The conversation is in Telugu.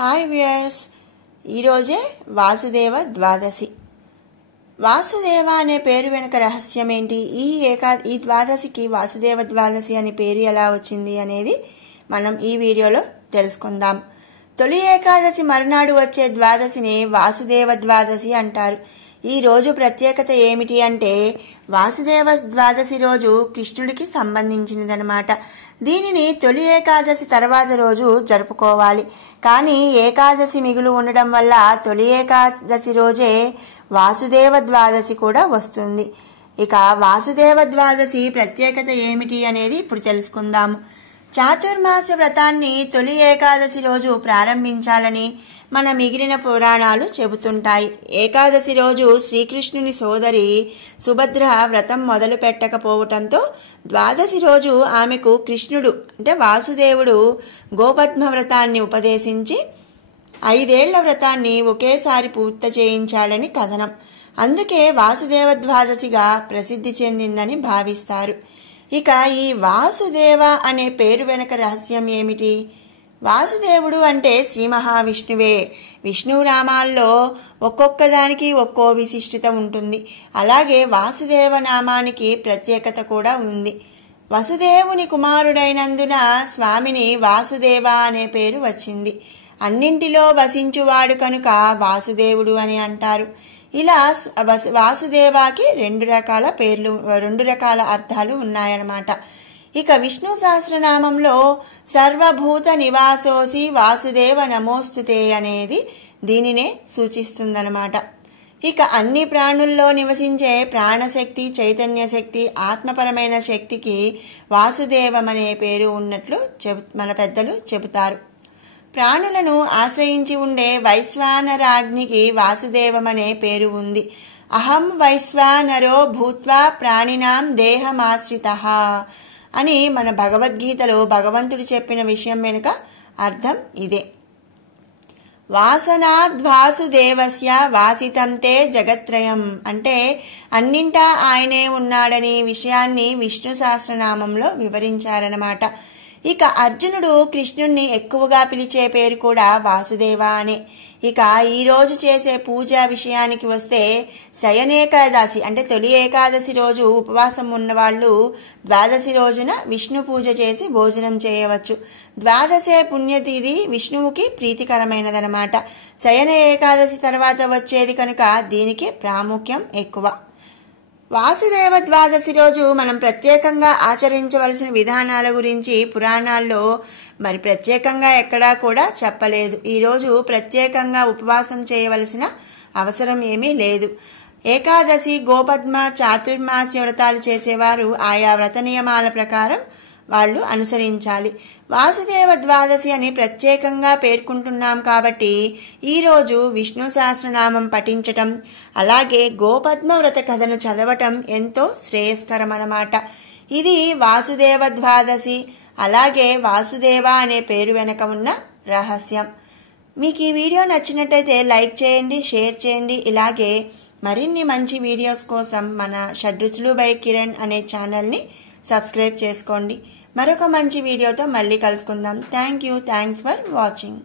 హాయ్ వ్యూయర్స్, ఈరోజే వాసుదేవ ద్వాదశి. వాసుదేవ అనే పేరు వెనుక రహస్యం ఏంటి, ఈ ద్వాదశికి వాసుదేవ ద్వాదశి అనే పేరు ఎలా వచ్చింది అనేది మనం ఈ వీడియోలో తెలుసుకుందాం. తొలి ఏకాదశి మరునాడు వచ్చే ద్వాదశిని వాసుదేవ ద్వాదశి అంటారు. ఈ రోజు ప్రత్యేకత ఏమిటి అంటే వాసుదేవ ద్వాదశి రోజు కృష్ణుడికి సంబంధించినదనమాట. దీనిని తొలి ఏకాదశి తర్వాత రోజు జరుపుకోవాలి. కానీ ఏకాదశి మిగులు ఉండడం వల్ల తొలి ఏకాదశి రోజే వాసుదేవ ద్వాదశి కూడా వస్తుంది. ఇక వాసుదేవ ద్వాదశి ప్రత్యేకత ఏమిటి అనేది ఇప్పుడు తెలుసుకుందాము. చాతుర్మాస వ్రతాన్ని తొలి ఏకాదశి రోజు ప్రారంభించాలని మన మిగిలిన పురాణాలు చెబుతుంటాయి. ఏకాదశి రోజు శ్రీకృష్ణుని సోదరి సుభద్ర వ్రతం మొదలు పెట్టకపోవటంతో ద్వాదశి రోజు ఆమెకు కృష్ణుడు అంటే వాసుదేవుడు గోపద్మ వ్రతాన్ని ఉపదేశించి 5 ఏళ్ల వ్రతాన్ని ఒకేసారి పూర్తి చేయించాలని కథనం. అందుకే వాసుదేవ ద్వాదశిగా ప్రసిద్ధి చెందిందని భావిస్తారు. ఇక ఈ వాసుదేవ అనే పేరు వెనక రహస్యం ఏమిటి? వాసుదేవుడు అంటే శ్రీ మహావిష్ణువే. విష్ణు నామాల్లో ఒక్కొక్క దానికి ఒక్కో విశిష్టత ఉంటుంది. అలాగే వాసుదేవ నామానికి ప్రత్యేకత కూడా ఉంది. వసుదేవుని కుమారుడైనందున స్వామిని వాసుదేవ అనే పేరు వచ్చింది. అన్నింటిలో వసించువాడు కనుక వాసుదేవుడు అని అంటారు. ఇలా వాసుదేవాకి 2 రకాల అర్థాలు ఉన్నాయన్నమాట. ఇక విష్ణు సహస్రనామంలో సర్వభూత నివాసోసి వాసుదేవ నమోస్తుతే అనేది దీనినే సూచిస్తుందన్నమాట. ఇక అన్ని ప్రాణుల్లో నివసించే ప్రాణశక్తి, చైతన్య శక్తి, ఆత్మపరమైన శక్తికి వాసుదేవం అనే పేరు ఉన్నట్లు మన పెద్దలు చెబుతారు. ప్రాణులను ఆశ్రయించి ఉండే వైశ్వానరాగ్నికి వాసుదేవం అనే పేరు ఉంది. అహం వైశ్వానరో భూత్వా ప్రాణినాం దేహమాశ్రితః అని మన భగవద్గీతలో భగవంతుడు చెప్పిన విషయం వెనుక అర్థం ఇదే. వాసనాద్వాసుదేవస్య వాసితం తే జగత్రయం అంటే అన్నింటా ఆయనే ఉన్నాడని విషయాన్ని విష్ణు సహస్రనామంలో వివరించారన్నమాట. ఇక అర్జునుడు కృష్ణుణ్ణి ఎక్కువగా పిలిచే పేరు కూడా వాసుదేవ అనే. ఇక ఈ రోజు చేసే పూజ విషయానికి వస్తే శయనేకాదశి అంటే తొలి ఏకాదశి రోజు ఉపవాసం ఉన్నవాళ్లు ద్వాదశి రోజున విష్ణు పూజ చేసి భోజనం చేయవచ్చు. ద్వాదశే పుణ్యతిథి విష్ణువుకి ప్రీతికరమైనదనమాట. శయన ఏకాదశి తర్వాత వచ్చేది కనుక దీనికి ప్రాముఖ్యం ఎక్కువ. వాసుదేవ ద్వాదశి రోజు మనం ప్రత్యేకంగా ఆచరించవలసిన విధానాల గురించి పురాణాల్లో మరి ప్రత్యేకంగా ఎక్కడా కూడా చెప్పలేదు. ఈరోజు ప్రత్యేకంగా ఉపవాసం చేయవలసిన అవసరం ఏమీ లేదు. ఏకాదశి, గోపద్మ, చాతుర్మాస్య వ్రతాలు చేసేవారు ఆయా వ్రత నియమాల ప్రకారం వాళ్ళు అనుసరించాలి. వాసుదేవ ద్వాదశి అని ప్రత్యేకంగా పేర్కొంటున్నాం కాబట్టి ఈరోజు విష్ణు సహస్రనామం పఠించటం అలాగే గోపద్మ వ్రత కథను చదవటం ఎంతో శ్రేయస్కరం అన్నమాట. ఇది వాసుదేవ ద్వాదశి అలాగే వాసుదేవ అనే పేరు వెనక ఉన్న రహస్యం. మీకు ఈ వీడియో నచ్చినట్టయితే లైక్ చేయండి, షేర్ చేయండి. ఇలాగే మరిన్ని మంచి వీడియోస్ కోసం మన షడ్రుచులు బై కిరణ్ అనే ఛానల్ని సబ్స్క్రైబ్ చేసుకోండి. మరొక మంచి వీడియోతో మళ్ళీ కలుసుకుందాం. Thanks for watching.